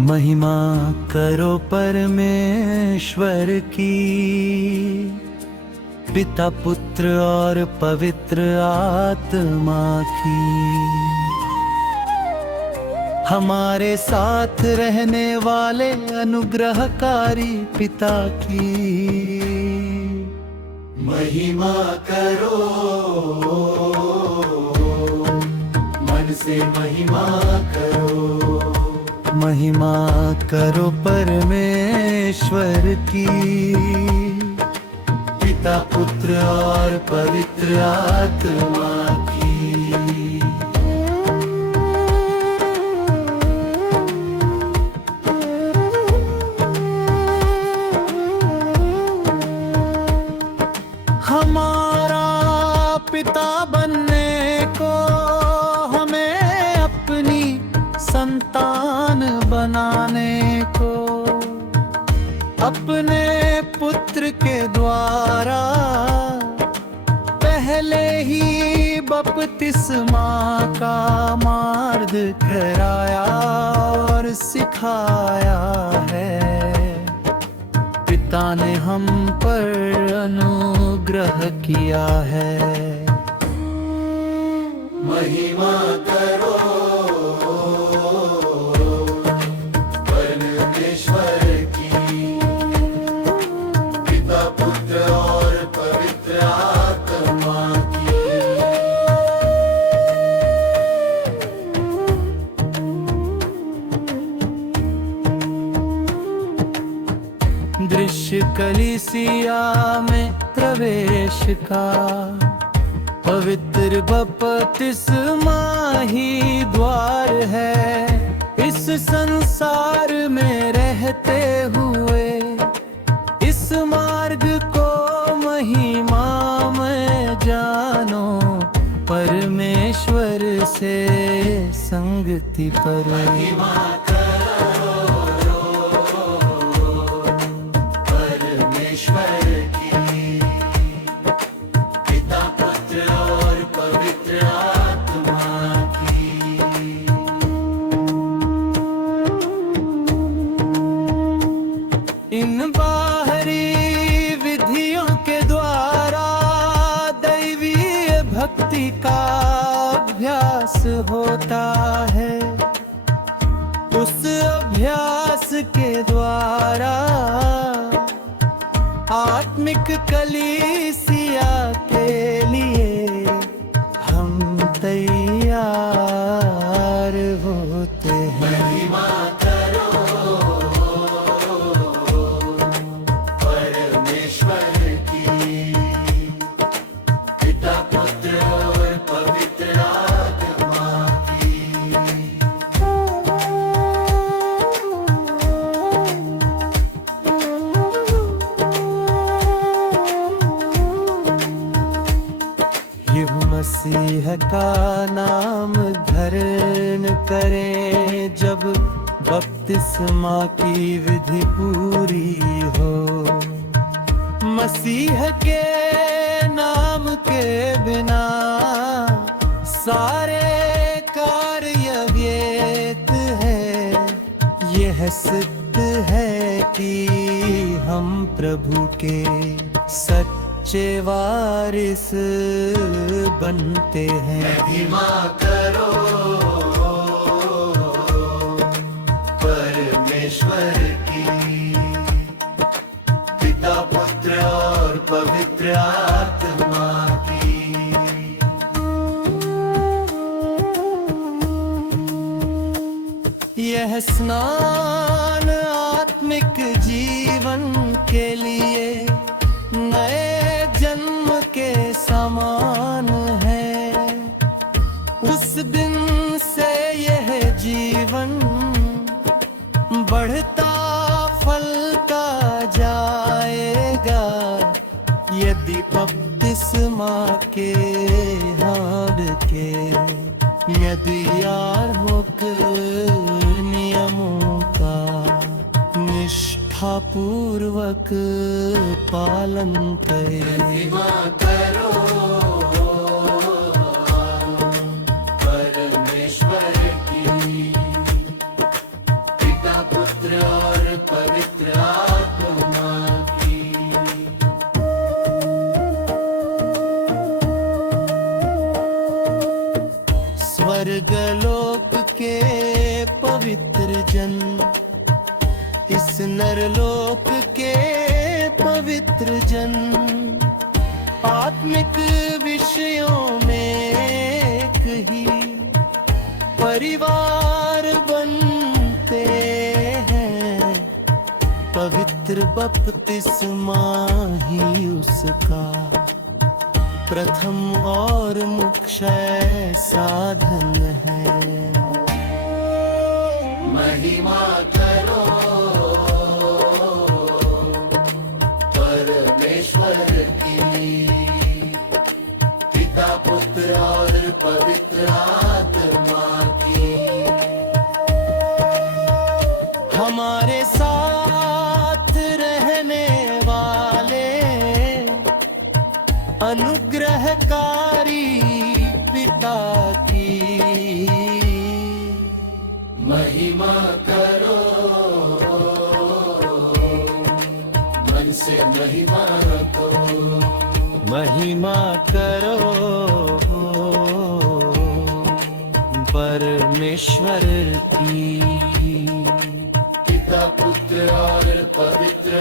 महिमा करो परमेश्वर की, पिता पुत्र और पवित्र आत्मा की। हमारे साथ रहने वाले अनुग्रहकारी पिता की महिमा करो, मन से महिमा करो। महिमा करो परमेश्वर की, पिता पुत्र और पवित्र आत्मा की। हमारा पिता बनने को हमें अपनी संतान बनाने को अपने पुत्र के द्वारा पहले ही बपतिस्मा का मार्ग कराया और सिखाया है। पिता ने हम पर अनुग्रह किया है। महिमा करो परमेश्वर की, पिता पुत्र और पवित्र आत्मा की। दृश्य कलीसिया में प्रवेश का पवित्र बपतिस्मा ही द्वार है। इस संसार में रहते हुए इस मार्ग को महिमा में जानो, परमेश्वर से संगति पर। महिमा इन बाहरी विधियों के द्वारा दैवीय भक्ति का अभ्यास होता है। उस अभ्यास के द्वारा आत्मिक कलीसिया के लिए हम तैयार होते हैं। महिमा मसीह का नाम धरण करें जब बपतिस्मा की विधि पूरी हो। मसीह के नाम के बिना सारे कार्य व्यर्थ है। यह सिद्ध है कि हम प्रभु के सच्चे वारिस बनते हैं। महिमा करो परमेश्वर की, पिता पुत्र और पवित्र आत्मा की। यह स्नान आत्मिक जीवन के लिए नए जन्म के समान है। उस दिन से यह जीवन बढ़ता फलता जाएगा यदि बपतिस्मा के हार के यदि आर्मुक नियमों का निष्ठा पूर्वक पालन करे। महिमा करो परमेश्वर की, पिता पवित्र जन, इस नरलोक के पवित्र जन, आत्मिक विषयों में एक ही परिवार बनते हैं। पवित्र बपतिस्मा ही उसका प्रथम और मुख्य साधन है। महिमा करो परमेश्वर की, पिता पुत्र और पवित्र आत्मा की। हमारे साथ रहने वाले अनुग्रहकारी पिता की महिमा करो, मन से महिमा रखो। महिमा करो परमेश्वर की, पिता पुत्र और पवित्र